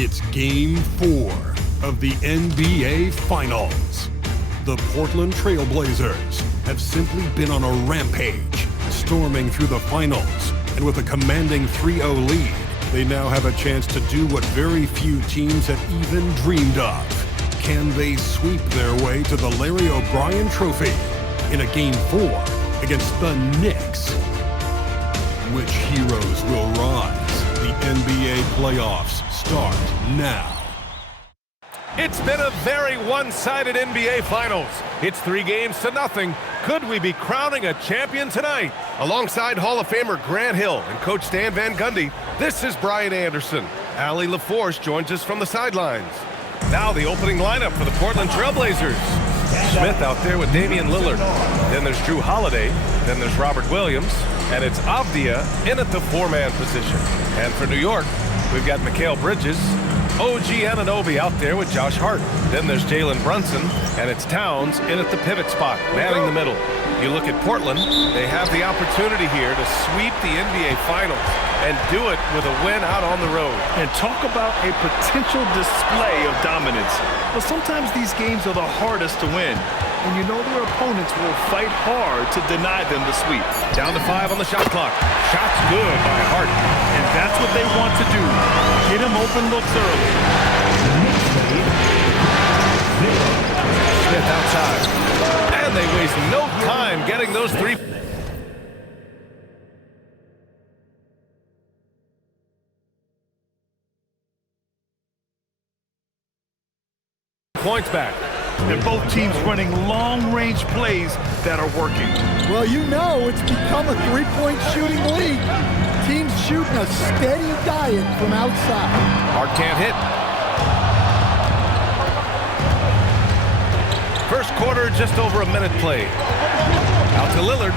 It's Game 4 of the NBA Finals. The Portland Trail Blazers have simply been on a rampage, storming through the finals, and with a commanding 3-0 lead, they now have a chance to do what very few teams have even dreamed of. Can they sweep their way to the Larry O'Brien Trophy in a Game 4 against the Knicks? Which heroes will rise? The NBA playoffs start now. It's been a very one-sided NBA Finals. It's 3-0. Could we be crowning a champion tonight? Alongside Hall of Famer Grant Hill and Coach Stan Van Gundy, this is Brian Anderson. Allie LaForce joins us from the sidelines. Now the opening lineup for the Portland Trail Blazers. Smith out there with Damian Lillard. Then there's Drew Holiday. Then there's Robert Williams. And it's Avdia in at the four-man position. And for New York, we've got Mikal Bridges, OG Anunoby out there with Josh Hart. Then there's Jalen Brunson, and it's Towns in at the pivot spot, manning the middle. You look at Portland, they have the opportunity here to sweep the NBA Finals and do it with a win out on the road. And talk about a potential display of dominance. But sometimes these games are the hardest to win. And you know their opponents will fight hard to deny them the sweep. Down to 5 on the shot clock. Shot's good by Hart. And that's what they want to do. Get him open looks early. Smith outside. And they waste no time getting those 3 points back. And both teams running long-range plays that are working. Well, you know it's become a three-point shooting league. Teams shooting a steady diet from outside. Hart can't hit. First quarter, just over a minute played. Out to Lillard.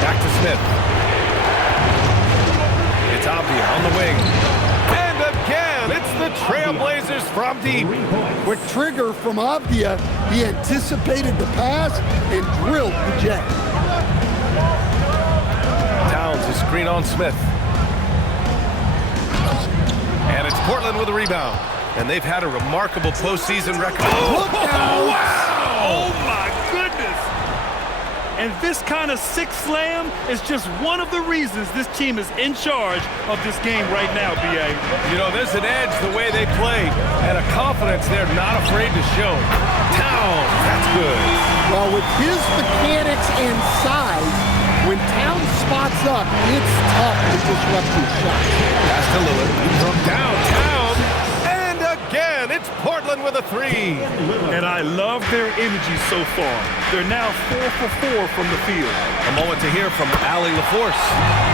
Back to Smith. It's Avdia on the wing. And again, it's the Trailblazers from deep. Quick trigger from Avdia. He anticipated the pass and drilled the jet. Towns is screen on Smith. And it's Portland with a rebound. And they've had a remarkable postseason record. Look out! Wow! Oh, my goodness! And this kind of six slam is just one of the reasons this team is in charge of this game right now, B.A. You know, there's an edge the way they play and a confidence they're not afraid to show. Towns, that's good. Well, with his mechanics and size, when Towns spots up, it's tough to disrupt his shot. Pass to Lillard from downtown. And again, it's Portland with a 3. And I love their energy so far. They're now 4 for 4 from the field. A moment to hear from Allie LaForce.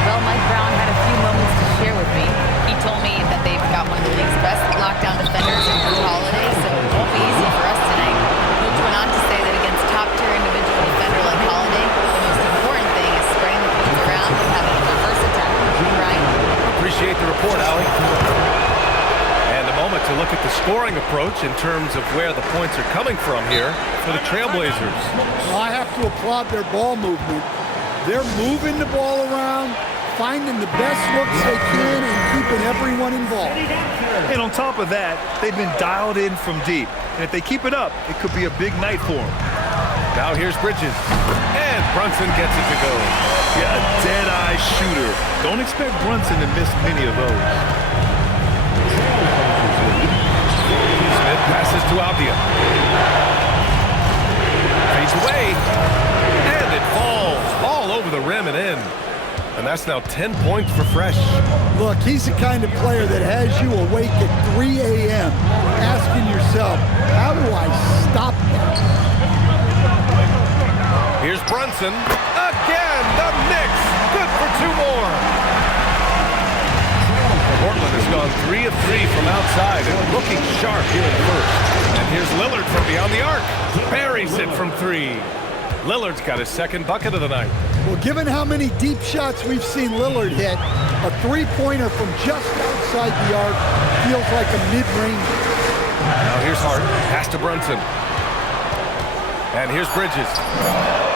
Well, Mike Brown had a few moments to share with me. He told me that they've got one of the league's best lockdown defenders in Drew Holiday, so it won't be easy for us tonight. Coach went on to say that against top-tier individual defender like Holiday, the most important thing is spreading the points around and having a diverse attack. Right? Appreciate the report, Allie. And a moment to look at the scoring approach in terms of where the points are coming from here for the Trailblazers. Well, I have to applaud their ball movement. They're moving the ball around, finding the best looks they can, and keeping everyone involved. And on top of that, they've been dialed in from deep. And if they keep it up, it could be a big night for them. Now here's Bridges. And Brunson gets it to go. Yeah, a dead-eye shooter. Don't expect Brunson to miss many of those. Smith passes to Avdia. Fades away. And it falls all over the rim and in. And that's now 10 points for Fresh. Look, he's the kind of player that has you awake at 3 a.m. asking yourself, how do I stop that? Here's Brunson. Again, the Knicks. Good for 2 more. Portland has gone 3 of 3 from outside and looking sharp here in the first. And here's Lillard from beyond the arc. Buries it from 3. Lillard's got his second bucket of the night. Well, given how many deep shots we've seen Lillard hit, a three-pointer from just outside the arc feels like a mid-range. Now here's Hart. Pass to Brunson. And here's Bridges.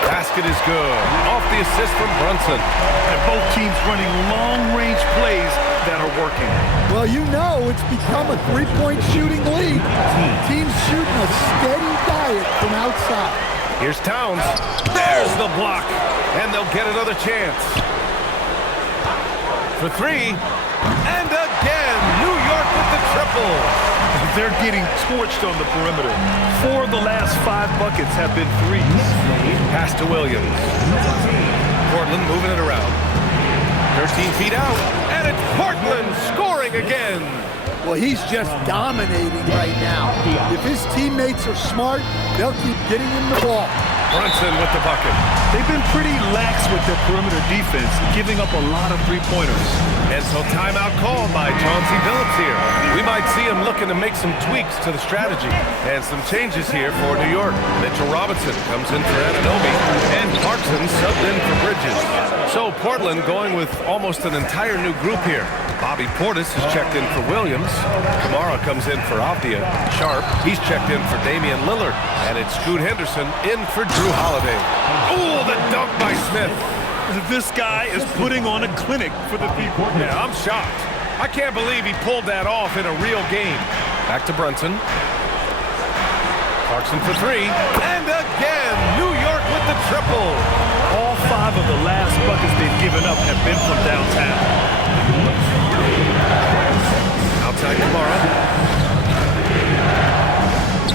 Basket is good. Off the assist from Brunson. And both teams running long-range plays that are working. Well, you know it's become a three-point shooting league. Teams shooting a steady diet from outside. Here's Towns. There's the block. And they'll get another chance. For three. And again, New York with the triple. They're getting torched on the perimeter. 4 of the last 5 buckets have been threes. Pass to Williams. Portland moving it around. 13 feet out. And it's Portland scoring again. Well, he's just dominating right now. If his teammates are smart, they'll keep getting him the ball. Brunson with the bucket. They've been pretty lax with their perimeter defense, giving up a lot of three-pointers. And so timeout called by Chauncey Billups here. We might see him looking to make some tweaks to the strategy. And some changes here for New York. Mitchell Robinson comes in for Anunoby. And Clarkson subbed in for Bridges. So Portland going with almost an entire new group here. Bobby Portis is checked in for Williams. Kamara comes in for Avdia. Sharp, he's checked in for Damian Lillard. And it's Scoot Henderson in for Drew Holiday. Ooh, the dunk by Smith. This guy is putting on a clinic for the people. Yeah, I'm shocked. I can't believe he pulled that off in a real game. Back to Brunson. Clarkson for three. And again, New York with the triple. All 5 of the last buckets they've given up have been from downtown. Outside Kamara.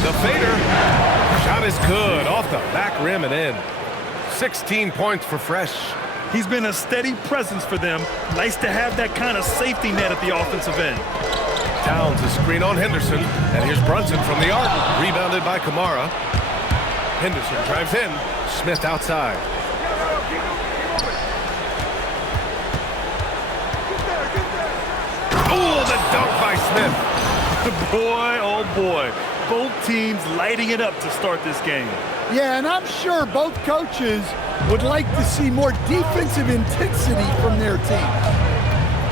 The fader. Shot is good. Off the back rim and in. 16 points for Fresh. He's been a steady presence for them. Nice to have that kind of safety net at the offensive end. Towns a screen on Henderson. And here's Brunson from the arc. Rebounded by Kamara. Henderson drives in. Smith outside. Oh, the dunk by Smith. Boy, oh boy. Both teams lighting it up to start this game. Yeah, and I'm sure both coaches would like to see more defensive intensity from their team.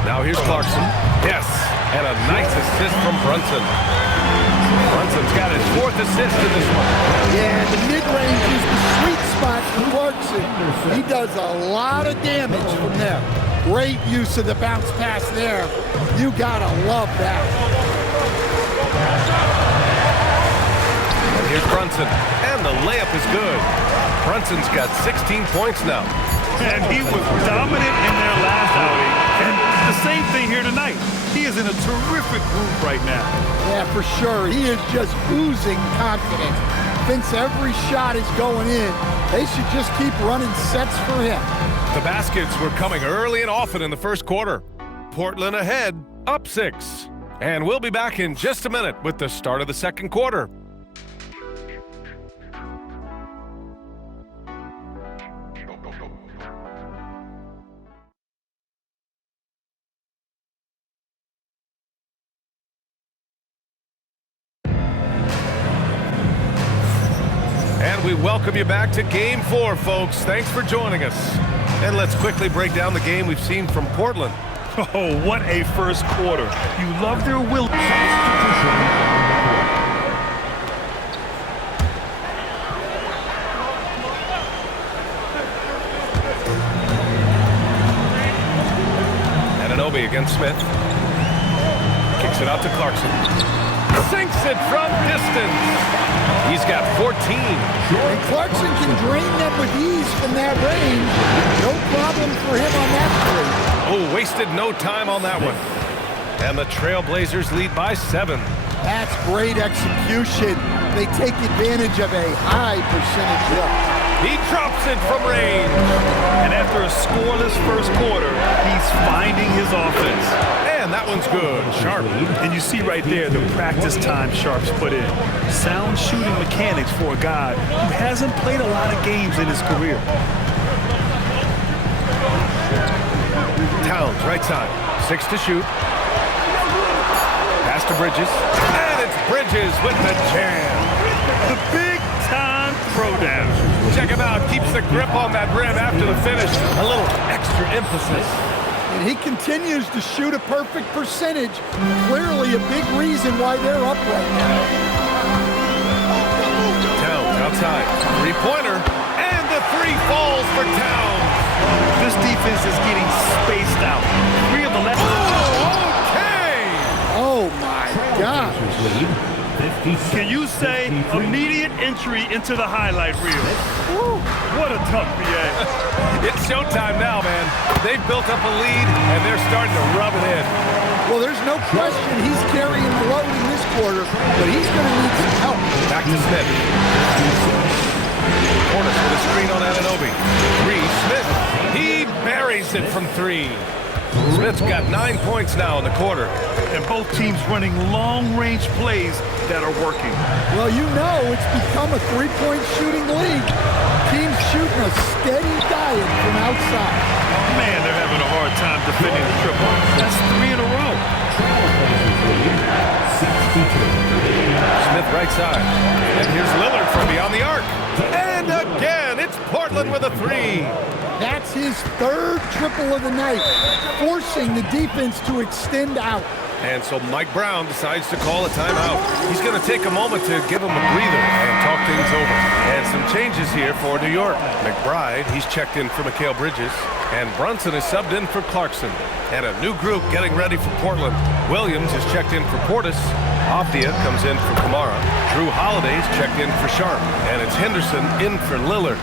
Now here's Clarkson. Yes, and a nice assist from Brunson. Brunson's got his 4th assist in this one. Yeah, the mid-range is the sweet spot for Clarkson. He does a lot of damage from there. Great use of the bounce pass there. You gotta love that. And here's Brunson, and the layup is good. Brunson's got 16 points now. And he was dominant in their last outing. And the same thing here tonight. He is in a terrific groove right now. Yeah, for sure. He is just oozing confidence. Thinks every shot is going in. They should just keep running sets for him. The baskets were coming early and often in the first quarter. Portland ahead, up 6. And we'll be back in just a minute with the start of the second quarter. And we welcome you back to Game 4, folks. Thanks for joining us. And let's quickly break down the game we've seen from Portland. Oh, what a first quarter. You love their will. Anunoby against Smith. Kicks it out to Clarkson. Sinks it from distance. He's got 14. And Clarkson can drain them with ease from that range. No problem for him on that three. Oh, wasted no time on that one. And the Trailblazers lead by 7. That's great execution. They take advantage of a high percentage look. He drops it from range. And after a scoreless first quarter, he's finding his offense. And that one's good. Sharp. And you see right there the practice time Sharp's put in. Sound shooting mechanics for a guy who hasn't played a lot of games in his career. Towns, right side. 6 to shoot. Pass to Bridges. And it's Bridges with the jam. The big-time throwdown. Check him out. Keeps the grip on that rim after the finish. A little extra emphasis. And he continues to shoot a perfect percentage. Clearly a big reason why they're up right now. Towns outside. Three-pointer. And the three falls for Towns. This defense is getting spaced out. 3 of the last. Oh, Can you say immediate entry into the highlight reel? Woo, what a tough BA. It's showtime now, man. They've built up a lead, and they're starting to rub it in. Well, there's no question he's carrying the load in this quarter, but he's going to need some help. Back to Smith. Portis with a screen on Anunoby. Smith. He buries it from 3. Smith's got 9 points now in the quarter. And both teams running long-range plays that are working. Well, you know it's become a three-point shooting league. Teams shooting a steady diet from outside. Man, they're having a hard time defending the triple. That's 3 in a row. Smith right side. And here's Lillard from beyond the arc. And again, it's Portland with a 3. That's his 3rd triple of the night, forcing the defense to extend out. And so Mike Brown decides to call a timeout. He's going to take a moment to give him a breather and talk things over. And some changes here for New York. McBride, he's checked in for Mikal Bridges. And Brunson is subbed in for Clarkson. And a new group getting ready for Portland. Williams is checked in for Portis. Avdia comes in for Kamara. Drew Holiday's checked in for Sharp. And it's Henderson in for Lillard.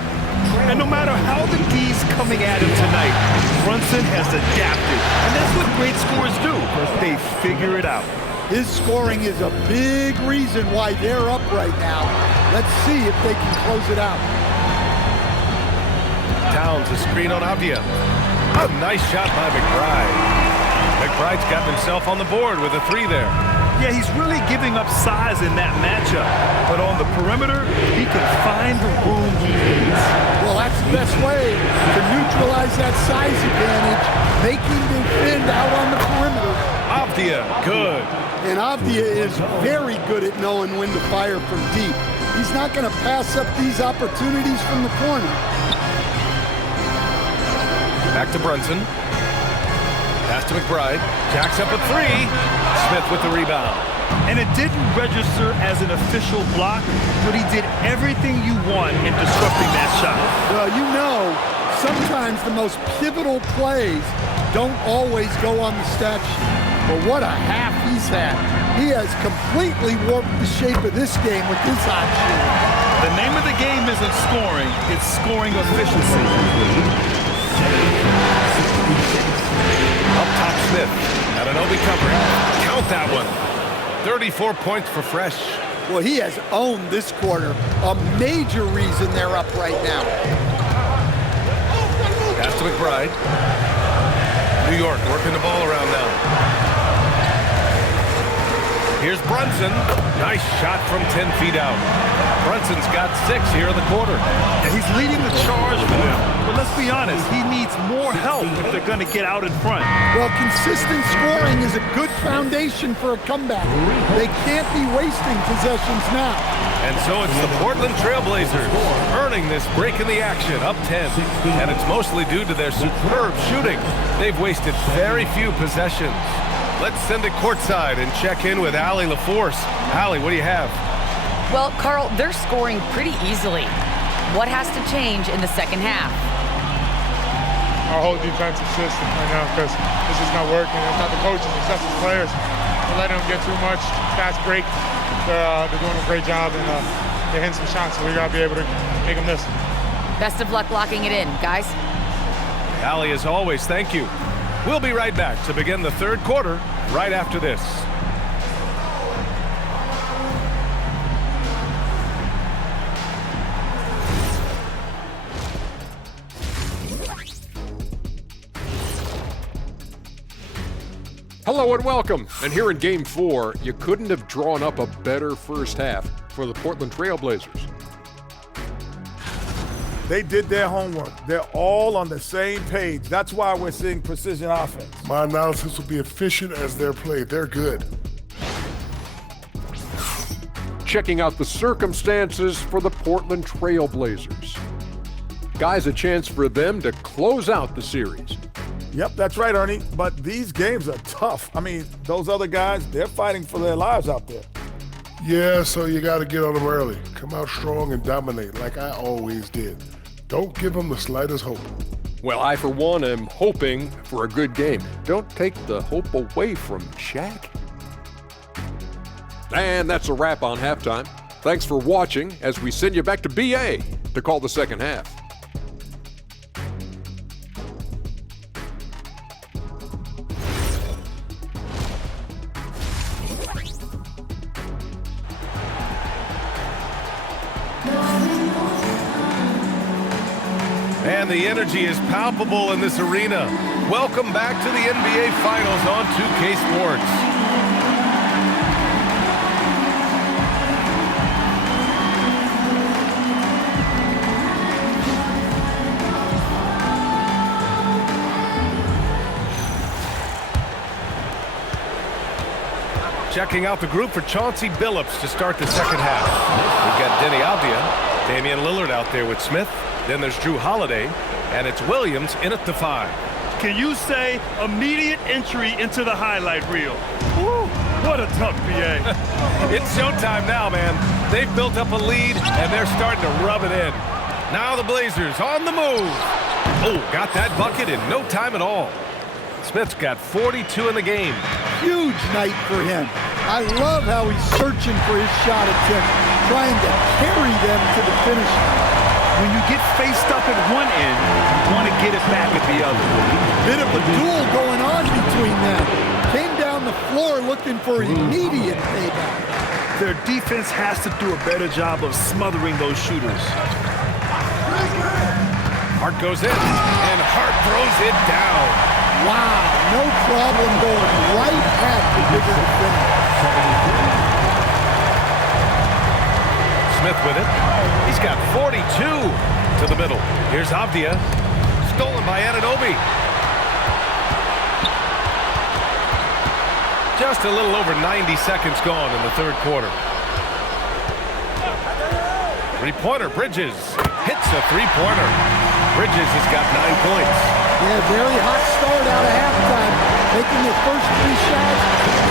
And no matter how the D's coming at him tonight, Brunson has adapted. And that's what great scorers do. They figure it out. His scoring is a big reason why they're up right now. Let's see if they can close it out. Towns, a screen on Avdia. A nice shot by McBride. McBride's gotten himself on the board with a 3 there. Yeah, he's really giving up size in that matchup. But on the perimeter, he can find the room he needs. Well, that's the best way to neutralize that size advantage, making the defend out on the perimeter. Avdia, good. And Avdia is very good at knowing when to fire from deep. He's not going to pass up these opportunities from the corner. Back to Brunson. Pass to McBride. Jacks up a 3. Smith with the rebound. And it didn't register as an official block, but he did everything you want in disrupting that shot. Well, you know, sometimes the most pivotal plays don't always go on the stat sheet. But what a half he's had. He has completely warped the shape of this game with this hot shooting. The name of the game isn't scoring, it's scoring efficiency. Up top, Smith. Anunoby covering. Count that one. 34 points for Fresh. Well, he has owned this quarter. A major reason they're up right now. Pass to McBride. New York working the ball around now. Here's Brunson. Nice shot from 10 feet out. Brunson's got 6 here in the quarter. And he's leading the charge for them. But let's be honest, he needs more help if they're going to get out in front. Well, consistent scoring is a good foundation for a comeback. They can't be wasting possessions now. And so it's the Portland Trailblazers earning this break in the action, up 10. And it's mostly due to their superb shooting. They've wasted very few possessions. Let's send it courtside and check in with Allie LaForce. Allie, what do you have? Well, Carl, they're scoring pretty easily. What has to change in the second half? Our whole defensive system right now, because it's just not working. It's not the coaches, it's us as players. We're letting them get too much, fast break. They're doing a great job, and they're hitting some shots, so we got to be able to make them miss. Best of luck locking it in, guys. Allie, as always, thank you. We'll be right back to begin the third quarter right after this. Hello and welcome. And here in Game 4, you couldn't have drawn up a better first half for the Portland Trailblazers. They did their homework. They're all on the same page. That's why we're seeing precision offense. My analysis will be efficient as their play. They're good. Checking out the circumstances for the Portland Trailblazers. Guys, a chance for them to close out the series. Yep, that's right, Ernie. But these games are tough. I mean, those other guys, they're fighting for their lives out there. Yeah, so you got to get on them early. Come out strong and dominate like I always did. Don't give them the slightest hope. Well, I, for one, am hoping for a good game. Don't take the hope away from Shaq. And that's a wrap on halftime. Thanks for watching as we send you back to BA to call the second half. And the energy is palpable in this arena. Welcome back to the NBA Finals on 2K Sports. Checking out the group for Chauncey Billups to start the second half. We've got Denny Avdia, Damian Lillard out there with Smith. Then there's Drew Holiday, and it's Williams in at the 5. Can you say immediate entry into the highlight reel? Woo, what a tough BA. It's showtime now, man. They've built up a lead, and they're starting to rub it in. Now the Blazers on the move. Oh, got that bucket in no time at all. Smith's got 42 in the game. Huge night for him. I love how he's searching for his shot attempt, trying to carry them to the finish line. When you get faced up at one end, you want to get it back at the other. Bit of a duel going on between them. Came down the floor looking for immediate payback. Their defense has to do a better job of smothering those shooters. Hart goes in, and Hart throws it down. Wow, no problem going right at the bigger defender. Smith with it. He's got 42 to the middle. Here's Avdia. Stolen by Anunoby. Just a little over 90 seconds gone in the third quarter. Three-pointer, Bridges. Hits a three-pointer. Bridges has got 9 points. Yeah, very hot start out of halftime. Making their first 3 shots,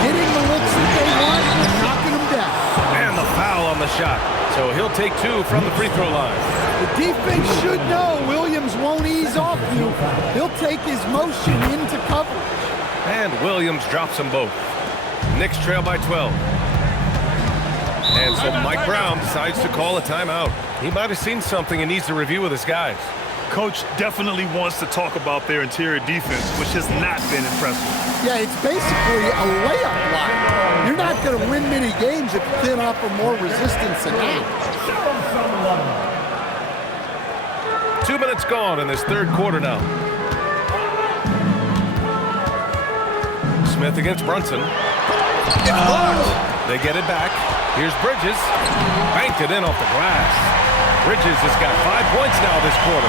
getting the looks that they want, and knocking them down. And the foul on the shot. So he'll take 2 from the free throw line. The defense should know Williams won't ease off you. He'll take his motion into coverage. And Williams drops them both. Knicks trail by 12. And so Mike Brown decides to call a timeout. He might have seen something and needs to review with his guys. Coach definitely wants to talk about their interior defense, which has not been impressive. Yeah, it's basically a layup line. You're not going to win many games if you can't offer more resistance than that. 2 minutes gone in this third quarter now. Smith against Brunson. It's blocked. They get it back. Here's Bridges. Banked it in off the glass. Bridges has got 5 points now this quarter.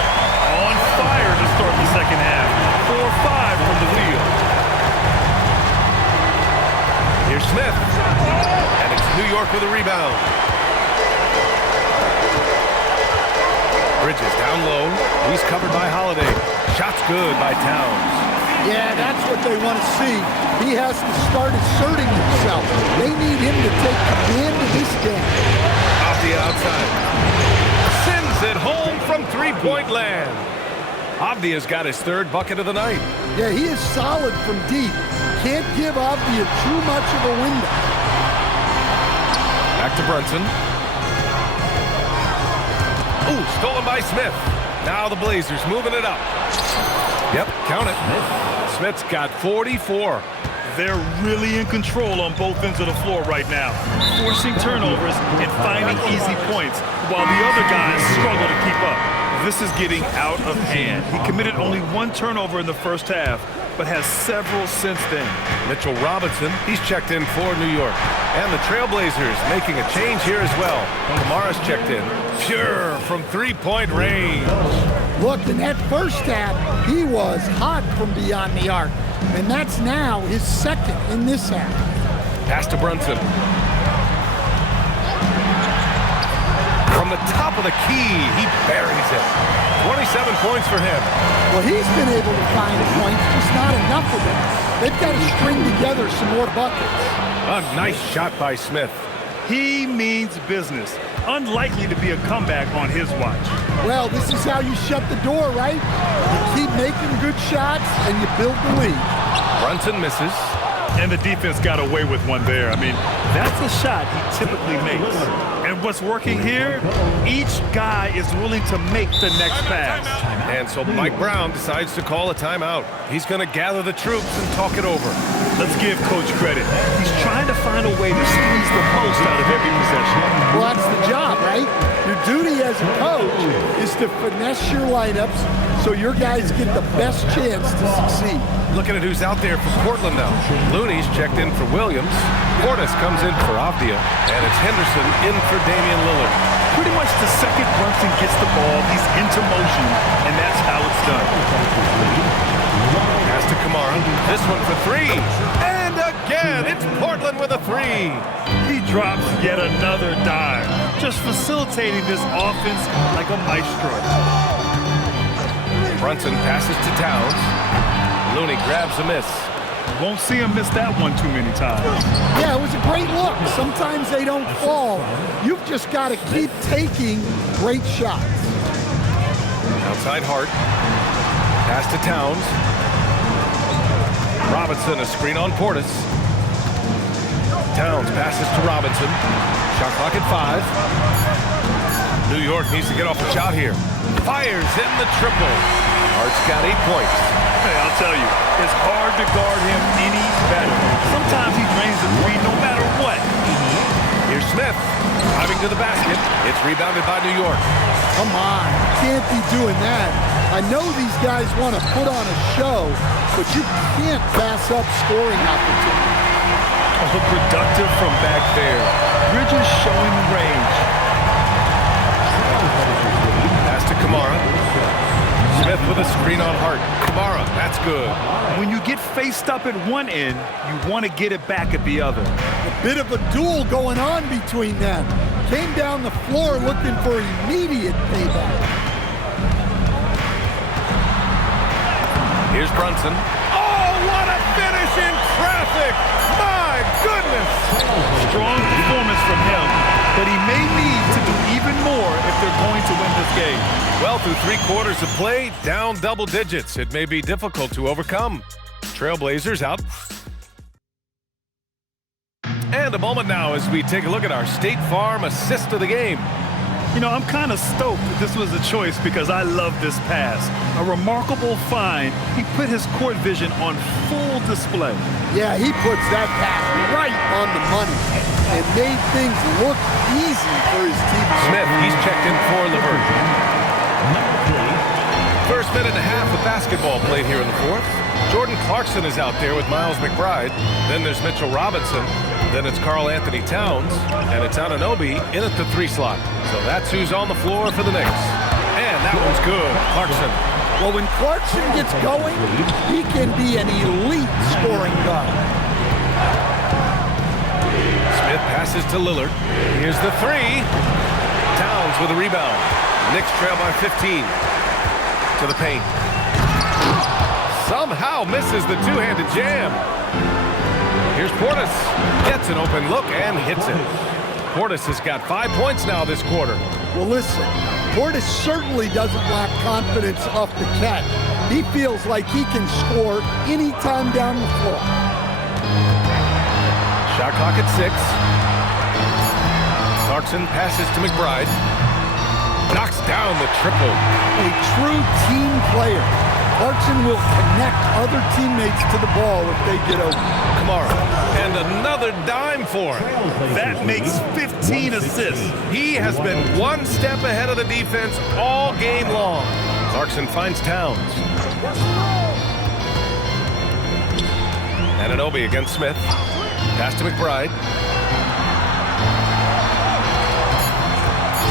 On fire to start the second half. 4-5 from the wheel. Here's Smith. And it's New York with a rebound. Bridges down low. He's covered by Holiday. Shot's good by Towns. Yeah, that's what they want to see. He has to start asserting himself. They need him to take command of this game. Off the outside. Sends it home from three-point land. Avdia's got his 3rd bucket of the night. Yeah, he is solid from deep. Can't give Avdia too much of a window. Back to Brunson. Ooh, stolen by Smith. Now the Blazers moving it up. Yep, count it. Smith's got 44. They're really in control on both ends of the floor right now, forcing turnovers and finding easy points, while the other guys struggle to keep up. This is getting out of hand. He committed only 1 turnover in the first half, but has several since then. Mitchell Robinson, he's checked in for New York. And the Trailblazers making a change here as well. Kamara's checked in. Pure from three-point range. Look, in that first half, he was hot from beyond the arc. And that's now his 2nd in this half. Pass to Brunson. From the top of the key, he buries it. 27 points for him. Well, he's been able to find points, just not enough of them. They've got to string together some more buckets. A nice shot by Smith. He means business. Unlikely to be a comeback on his watch. Well, this is how you shut the door, right? You keep making good shots and you build the lead. Brunson misses. And the defense got away with one there. I mean, that's a shot he typically makes. And what's working here, each guy is willing to make the next pass. And so Mike Brown decides to call a timeout. He's going to gather the troops and talk it over. Let's give Coach credit. He's trying to find a way to squeeze the most out of every possession. Well, that's the job, right? Your duty as a coach is to finesse your lineups so your guys get the best chance to succeed. Looking at who's out there for Portland now. Looney's checked in for Williams. Portis comes in for Avdia. And it's Henderson in for Damian Lillard. Pretty much the second Brunson gets the ball, he's into motion, and that's how it's done. Pass to Kamara. This one for three. And again, it's Portland with a three. He drops yet another dime, just facilitating this offense like a maestro. Brunson passes to Towns. Looney grabs a miss. Won't see him miss that one too many times. Yeah, it was a great look. Sometimes they don't fall. You've just got to keep taking great shots. Outside Hart. Pass to Towns. Robinson, a screen on Portis. Towns passes to Robinson. Shot clock at 5. New York needs to get off the shot here. Fires in the triple. Hart's got 8 points. Hey, I'll tell you, it's hard to guard him any better. Sometimes he drains the three no matter what. Here's Smith. Driving to the basket. It's rebounded by New York. Come on, you can't be doing that. I know these guys want to put on a show, but you can't pass up scoring opportunities. Oh, productive from back there. Bridges showing the range. Pass to Kamara. Smith with a screen on Hart. Kamara, that's good. When you get faced up at one end, you want to get it back at the other. A bit of a duel going on between them. Came down the floor looking for immediate payback. Here's Brunson. Oh, what a finish in traffic! My goodness! Strong performance from him, but he may need to do even more if they're going to win this game. Well, through 3 quarters of play, down double digits. It may be difficult to overcome. Trailblazers out. And a moment now as we take a look at our State Farm assist of the game. You know, I'm kind of stoked that this was a choice because I love this pass. A remarkable find. He put his court vision on full display. Yeah, he puts that pass right on the money and made things look easy for his team. Smith, he's checked in for LeVert. First minute and a half of basketball played here in the fourth. Jordan Clarkson is out there with Miles McBride. Then there's Mitchell Robinson. Then it's Karl Anthony Towns. And it's Anunoby in at the 3 slot. So that's who's on the floor for the Knicks. And that one's good. Clarkson. Well, when Clarkson gets going, he can be an elite scoring guard. Smith passes to Lillard. Here's the 3. Towns with a rebound. Knicks trail by 15. To the paint. Somehow misses the two-handed jam. Here's Portis. Gets an open look and hits it. Portis has got 5 points now this quarter. Well, listen, Portis certainly doesn't lack confidence off the catch. He feels like he can score anytime down the floor. Shot clock at 6. Clarkson passes to McBride. Knocks down the triple. A true team player. Clarkson will connect other teammates to the ball if they get open. Kamara. And another dime for him. That makes 15 assists. He has been one step ahead of the defense all game long. Clarkson finds Towns. Anunoby against Smith. Pass to McBride.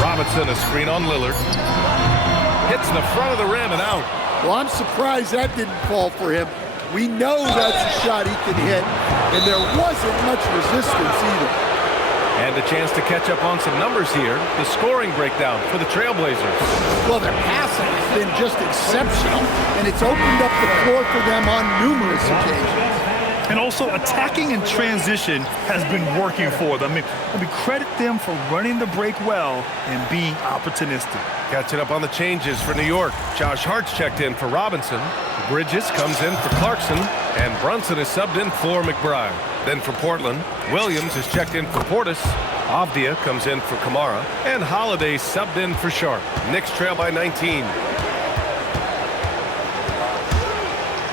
Robinson, a screen on Lillard. Hits the front of the rim and out. Well, I'm surprised that didn't fall for him. We know that's a shot he can hit, and there wasn't much resistance either. And a chance to catch up on some numbers here. The scoring breakdown for the Trailblazers. Well, their passing has been just exceptional, and it's opened up the floor for them on numerous occasions. And also attacking in transition has been working for them. I mean, credit them for running the break well and being opportunistic. Catching up on the changes for New York. Josh Hart's checked in for Robinson. Bridges comes in for Clarkson, and Brunson is subbed in for McBride. Then for Portland, Williams is checked in for Portis. Avdia comes in for Kamara, and Holiday subbed in for Sharp. Knicks trail by 19.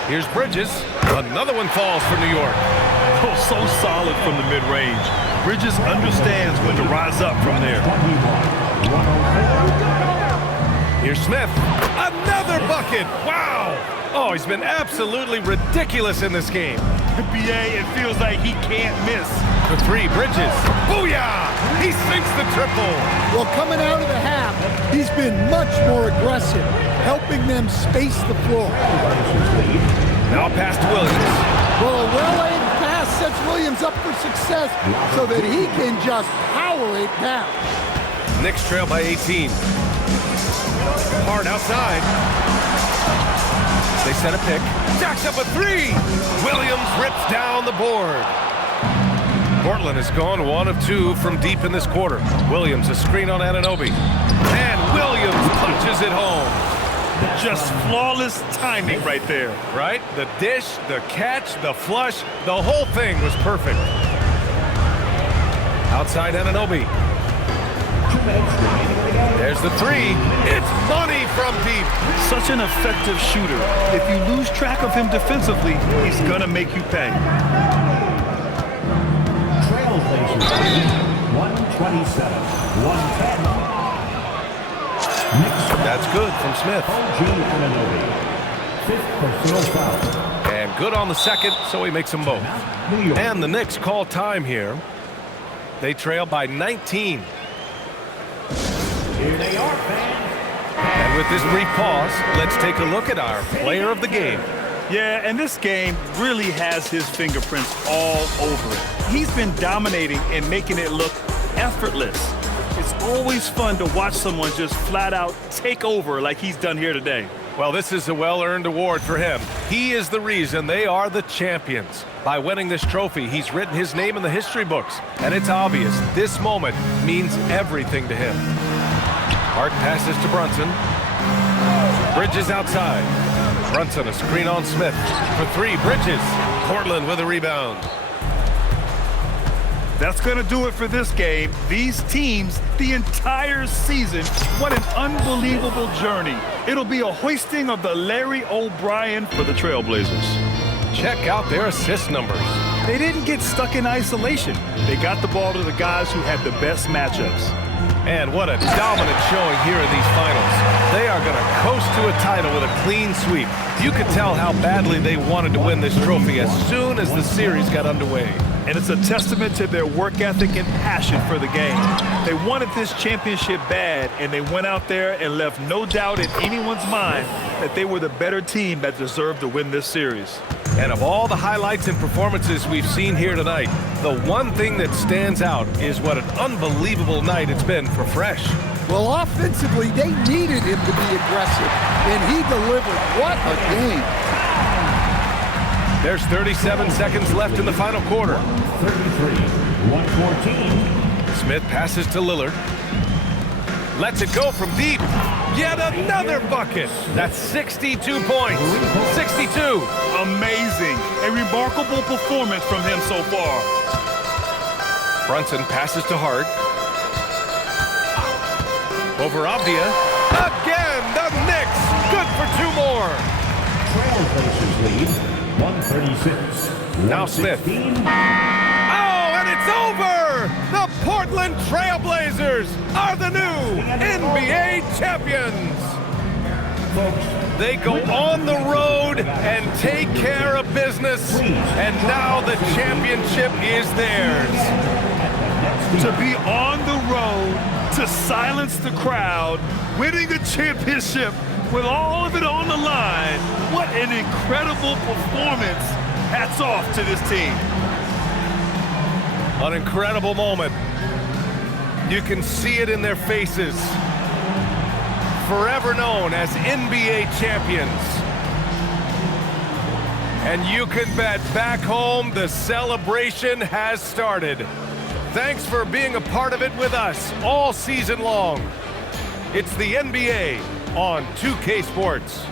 Here's Bridges. Another one falls for New York. Oh, so solid from the mid-range. Bridges understands when to rise up from there. Here's Smith. Another bucket. Wow. Oh, he's been absolutely ridiculous in this game. NBA, it feels like he can't miss. For three, Bridges. Booyah! He sinks the triple. Well, coming out of the half, he's been much more aggressive, helping them space the floor. Now pass to Williams. Well, a well-aimed pass sets Williams up for success so that he can just power it down. Knicks trail by 18. Hard outside. They set a pick. Jacks up a three. Williams rips down the board. Portland has gone 1 of 2 from deep in this quarter. Williams a screen on Anunoby. And Williams punches it home. Just flawless timing right there. Right? The dish, the catch, the flush, the whole thing was perfect. Outside Anunoby. There's the three. It's money from deep. Such an effective shooter. If you lose track of him defensively, he's gonna make you pay. Trailblazers 127, 110. That's good from Smith. Fifth personal foul. And good on the second, so he makes them both. And the Knicks call time here. They trail by 19. Here they are, fans. And with this brief pause, let's take a look at our player of the game. Yeah, and this game really has his fingerprints all over it. He's been dominating and making it look effortless. It's always fun to watch someone just flat out take over like he's done here today. Well, this is a well-earned award for him. He is the reason they are the champions. By winning this trophy, he's written his name in the history books. And it's obvious this moment means everything to him. Hart passes to Brunson. Bridges outside. Brunson a screen on Smith. For three, Bridges. Portland with a rebound. That's going to do it for this game. These teams, the entire season, what an unbelievable journey. It'll be a hoisting of the Larry O'Brien for the Trailblazers. Check out their assist numbers. They didn't get stuck in isolation. They got the ball to the guys who had the best matchups. And what a dominant showing here in these finals. They are going to coast to a title with a clean sweep. You could tell how badly they wanted to win this trophy as soon as the series got underway. And it's a testament to their work ethic and passion for the game. They wanted this championship bad, and they went out there and left no doubt in anyone's mind that they were the better team that deserved to win this series. And of all the highlights and performances we've seen here tonight, the one thing that stands out is what an unbelievable night it's been for Fresh. Well, offensively, they needed him to be aggressive, and he delivered. What a game. There's 37 seconds left in the final quarter. 33, 114. Smith passes to Lillard. Lets it go from deep. Yet another bucket. That's 62 points. 62. Amazing. A remarkable performance from him so far. Brunson passes to Hart. Over Avdia. Again, the Knicks. Good for two more. Trailblazers lead 136. Now Smith. Oh, and it's over! The Portland Trailblazers are the new NBA champions. They go on the road and take care of business, and now the championship is theirs. To be on the road, to silence the crowd, winning a championship with all of it on the line, what an incredible performance. Hats off to this team. An incredible moment. You can see it in their faces. Forever known as NBA champions. And you can bet back home the celebration has started. Thanks for being a part of it with us all season long. It's the NBA on 2K Sports.